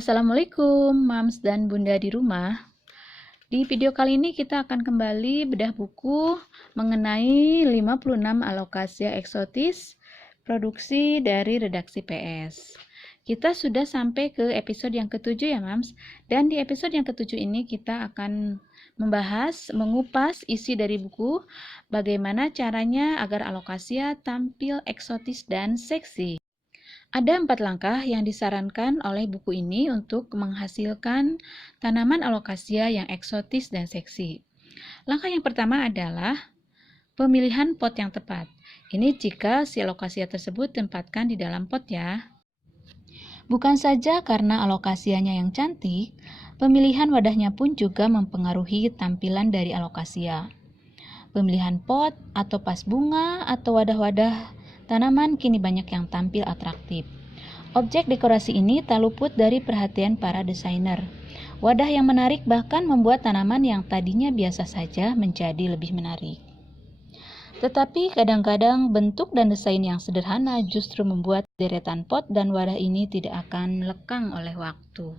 Assalamualaikum, Mams dan Bunda di rumah. Di video kali ini kita akan kembali bedah buku mengenai 56 alokasia eksotis produksi dari redaksi PS. Kita sudah sampai ke episode yang ketujuh ya, Mams. Dan di episode yang ketujuh ini kita akan mengupas isi dari buku, bagaimana caranya agar alokasia tampil eksotis dan seksi. Ada 4 langkah yang disarankan oleh buku ini untuk menghasilkan tanaman alokasia yang eksotis dan seksi. Langkah yang pertama adalah pemilihan pot yang tepat. Ini jika si alokasia tersebut ditempatkan di dalam pot ya. Bukan saja karena alokasianya yang cantik, pemilihan wadahnya pun juga mempengaruhi tampilan dari alokasia. Pemilihan pot atau vas bunga atau wadah-wadah tanaman kini banyak yang tampil atraktif. Objek dekorasi ini tak luput dari perhatian para desainer. Wadah yang menarik bahkan membuat tanaman yang tadinya biasa saja menjadi lebih menarik. Tetapi kadang-kadang bentuk dan desain yang sederhana justru membuat deretan pot dan wadah ini tidak akan lekang oleh waktu.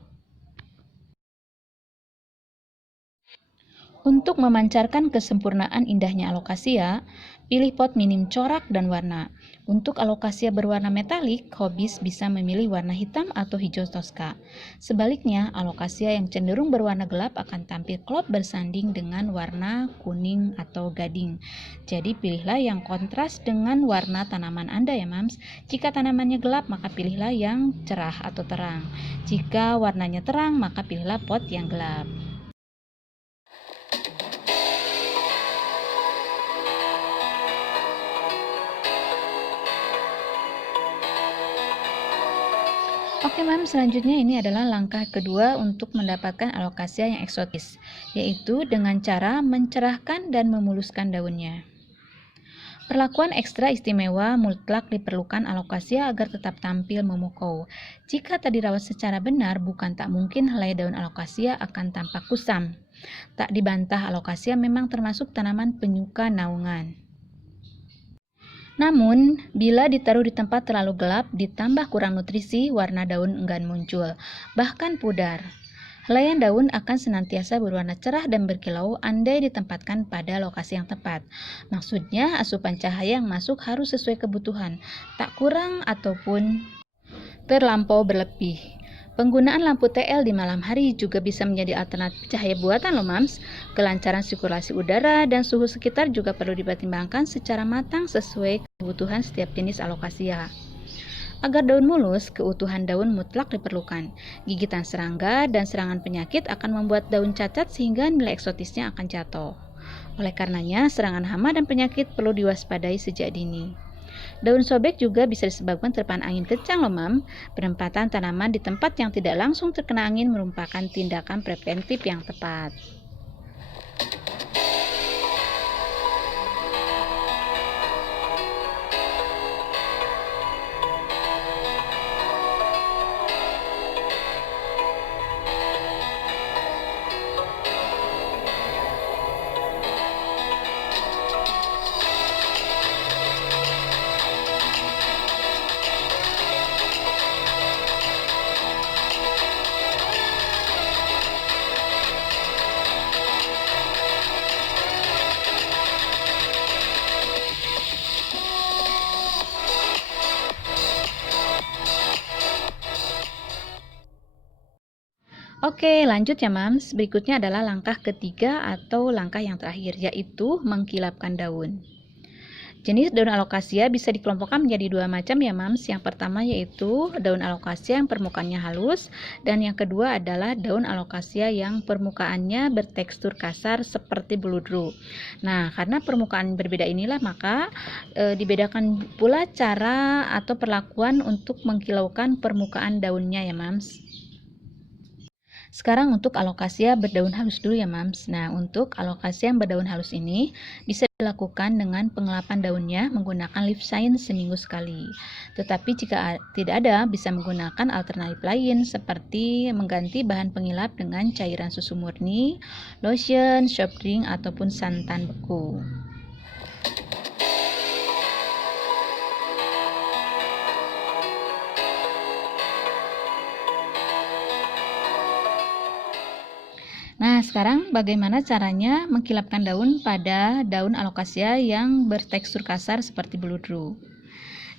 Untuk memancarkan kesempurnaan indahnya alokasia, pilih pot minim corak dan warna. Untuk alokasia berwarna metalik, hobis bisa memilih warna hitam atau hijau toska. Sebaliknya, alokasia yang cenderung berwarna gelap akan tampil klop bersanding dengan warna kuning atau gading. Jadi pilihlah yang kontras dengan warna tanaman Anda ya, Mams. Jika tanamannya gelap, maka pilihlah yang cerah atau terang. Jika warnanya terang, maka pilihlah pot yang gelap. Oke, Mam, selanjutnya ini adalah langkah kedua untuk mendapatkan alokasia yang eksotis, yaitu dengan cara mencerahkan dan memuluskan daunnya. Perlakuan ekstra istimewa mutlak diperlukan alokasia agar tetap tampil memukau. Jika tak dirawat secara benar, bukan tak mungkin helai daun alokasia akan tampak kusam. Tak dibantah, alokasia memang termasuk tanaman penyuka naungan. Namun, bila ditaruh di tempat terlalu gelap, ditambah kurang nutrisi, warna daun enggan muncul, bahkan pudar. Helaian daun akan senantiasa berwarna cerah dan berkilau andai ditempatkan pada lokasi yang tepat. Maksudnya, asupan cahaya yang masuk harus sesuai kebutuhan, tak kurang ataupun terlampau berlebih. Penggunaan lampu TL di malam hari juga bisa menjadi alternatif cahaya buatan loh, Mams. Kelancaran sirkulasi udara dan suhu sekitar juga perlu dipertimbangkan secara matang sesuai kebutuhan setiap jenis alokasia. Agar daun mulus, keutuhan daun mutlak diperlukan. Gigitan serangga dan serangan penyakit akan membuat daun cacat sehingga nilai eksotisnya akan jatuh. Oleh karenanya, serangan hama dan penyakit perlu diwaspadai sejak dini. Daun sobek juga bisa disebabkan terpaan angin kencang loh, Mam. Penempatan tanaman di tempat yang tidak langsung terkena angin merupakan tindakan preventif yang tepat. Oke, lanjut ya, Mams. Berikutnya adalah langkah ketiga atau langkah yang terakhir, yaitu mengkilapkan daun. Jenis daun alokasia bisa dikelompokkan menjadi dua macam ya, Mams. Yang pertama yaitu daun alokasia yang permukaannya halus, dan yang kedua adalah daun alokasia yang permukaannya bertekstur kasar seperti beludru. Nah, karena permukaan berbeda inilah maka dibedakan pula cara atau perlakuan untuk mengkilaukan permukaan daunnya ya, Mams. Sekarang untuk alokasia berdaun halus dulu ya, Mams. Nah, untuk alokasia yang berdaun halus ini bisa dilakukan dengan pengelapan daunnya menggunakan leaf science seminggu sekali. Tetapi jika tidak ada, bisa menggunakan alternatif lain seperti mengganti bahan pengilap dengan cairan susu murni, lotion, soft drink, ataupun santan beku. Nah, sekarang bagaimana caranya mengkilapkan daun pada daun alokasia yang bertekstur kasar seperti bludru?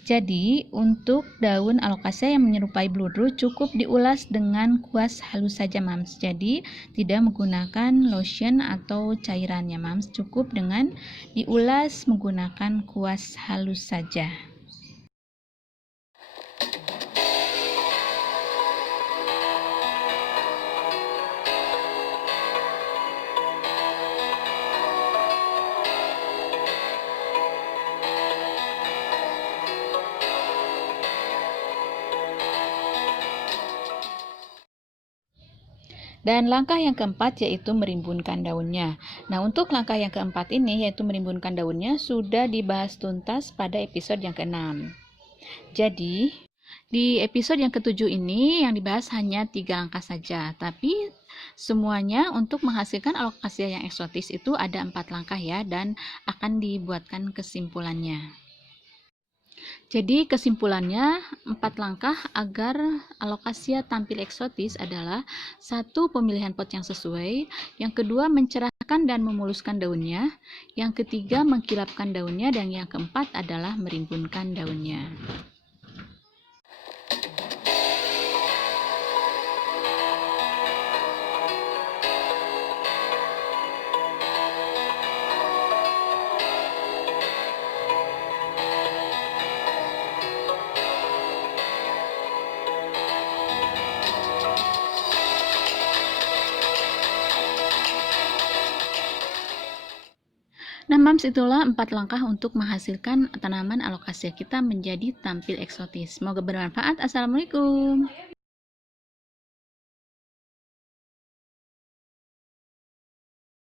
Jadi, untuk daun alokasia yang menyerupai bludru cukup diulas dengan kuas halus saja, Mams. Jadi, tidak menggunakan lotion atau cairannya, Mams. Cukup dengan diulas menggunakan kuas halus saja. Dan langkah yang keempat yaitu merimbunkan daunnya. Nah, untuk langkah yang keempat ini yaitu merimbunkan daunnya sudah dibahas tuntas pada episode yang keenam. Jadi, di episode yang ketujuh ini yang dibahas hanya 3 langkah saja, tapi semuanya untuk menghasilkan alokasia yang eksotis itu ada 4 langkah ya, dan akan dibuatkan kesimpulannya. Jadi kesimpulannya 4 langkah agar alokasia tampil eksotis adalah: 1. Pemilihan pot yang sesuai, yang kedua mencerahkan dan memuluskan daunnya, yang ketiga mengkilapkan daunnya, dan yang keempat adalah merimbunkan daunnya. Nah, Mams, itulah 4 langkah untuk menghasilkan tanaman alokasia kita menjadi tampil eksotis. Semoga bermanfaat. Assalamualaikum.